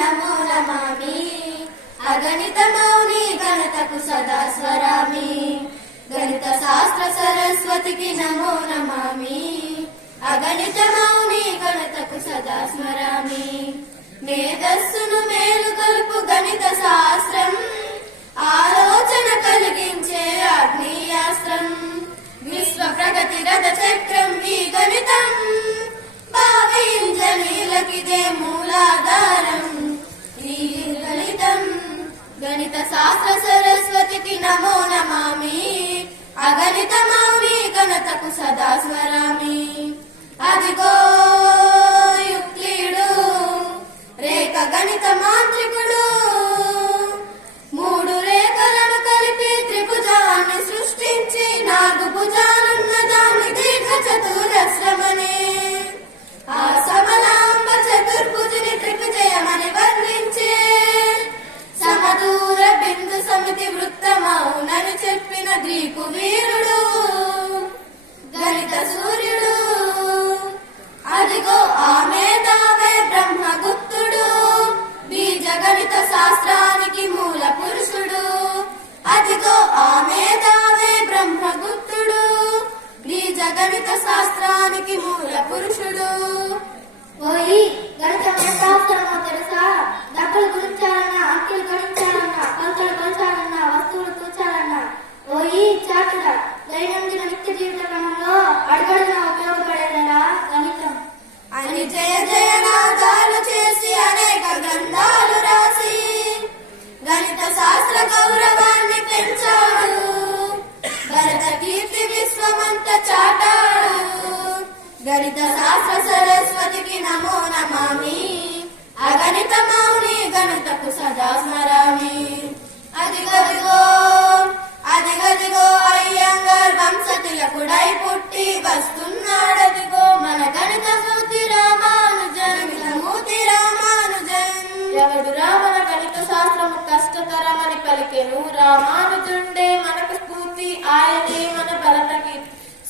నమో నమామి అగణిత మౌని గణతకు సదా స్మరామి గణిత శాస్త్ర సరస్వతికి నమో నమామి అగణిత మౌని గణతకు సదా స్మరామి మేధస్సును మేలుకొల్పు గణిత శాస్త్రం ఆలోచన కలిగించే ఆగ్నేయాస్త్రం విశ్వ ప్రగతి రథ చక్రం ఈ గణితం భావించనీలకిదే మూలాధారం ఈ గణితం గణిత శాస్త్ర సరస్వతికి నమో నమామి అగణిత మౌని గణతకు సదా స్మరామి అదిగో యుక్లీడు రేఖ గణిత మాంత్రికుడు మూడు రేఖలను కలిపి త్రిభుజాన్ని సృష్టించి నాలుగు భుజాలున్న దాన్ని దీర్ఘ చతురస్రమని ఆ సమలాంబ చతుర్భుజుని త్రిభుజయమని వర్ణించే సమదూర బిందు సమితి వృత్తమౌనని చెప్పిన గ్రీకు వీరుడు గణిత సూర్యుడు అదిగో ఆమె దావే బ్రహ్మగుప్తుడు బీజ గణిత శాస్త్రానికి మూల పురుషుడు అదిగో ఆమె దావే బ్రహ్మగుప్తుడు బీజ గణిత శాస్త్రానికి మూల పురుషుడు ఓయి గణిత శాస్త్రమో తెలుసా? దక్కలు గురించాలన్నా, అంకెలు గణించాలన్నా, కొలతలు కొలచాలన్నా, వస్తువులు తూచాలన్నా ఓయి చాటుగా దైనందిన నిత్య జీవిత క్రమంలో అడుగడుగున ఉపయోగపడేలా గణితం అని జయ జయనాదాలు చేసి అనేక గ్రంథాలు రాసి గణిత శాస్త్ర గౌరవాన్ని పెంచాడు భరత కీర్తి విశ్వమంత చాటాడు గణిత శాస్త్ర సరస్వతికి నమో నమామి అగణిత మౌని గణతకు సదా స్మరామి అదిగదిగో అదిగదిగో అయ్యంగార్ వంశతిలకుడై పుట్టి వస్తున్నాడదిగో మన గణిత మూర్తి రామానుజన్ మూర్తి రామానుజన్ ఎవడు రామన గణిత శాస్త్రము కష్టతరమని పలికెను రామానుజుండే మనకు స్ఫూర్తి ఆయనే మన భరతకి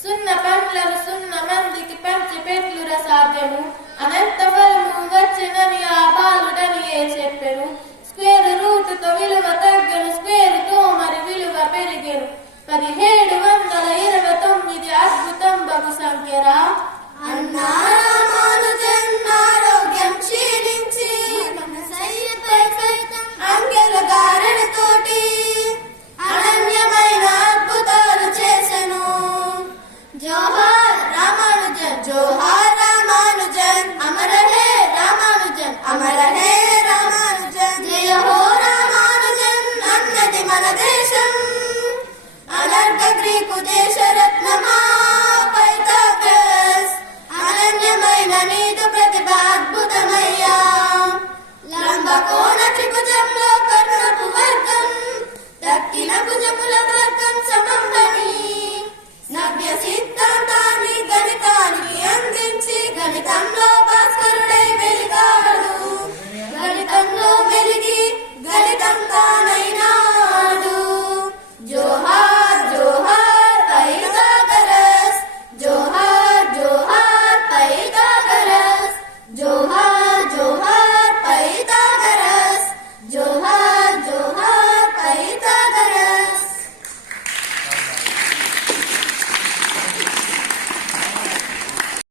సున్న పండ్లను సున్న మందికి పంచి పెట్లుర సాధ్యము అనంత ఫలము వచ్చెనని ఆ బాలుడని ఏ చెప్పెను స్క్వేర్ రూటుతో విలువ తగ్గను స్క్వేరుతో మరి విలువ పెరిగెను 1729 అద్భుతం బహు సంఖ్యరా అన్నా రామానుజన్ ఆరోగ్యం క్షీణించి శైలిపై సైతం అంకెల గారణతోటి అనన్యమైన అద్భుతాలు చేసెను జోహార్ రామానుజన్ జోహార్ రామానుజన్ అమర హే రామానుజన్ అమర హే రామానుజన్ జయ హో రామానుజన్ అన్నది మన దేశం అనర్ఘ గ్రీకు దేశ రత్నమా పైథాగరస్ అనన్యమైన నీదు ప్రతిభ అద్భుతమయ్యా లంబకోణ త్రిభుజంలో కర్ణపు వర్గం దక్కిన భుజముల వర్గం సమం బని నవ్య సిద్ధాంతాన్ని గణితానికి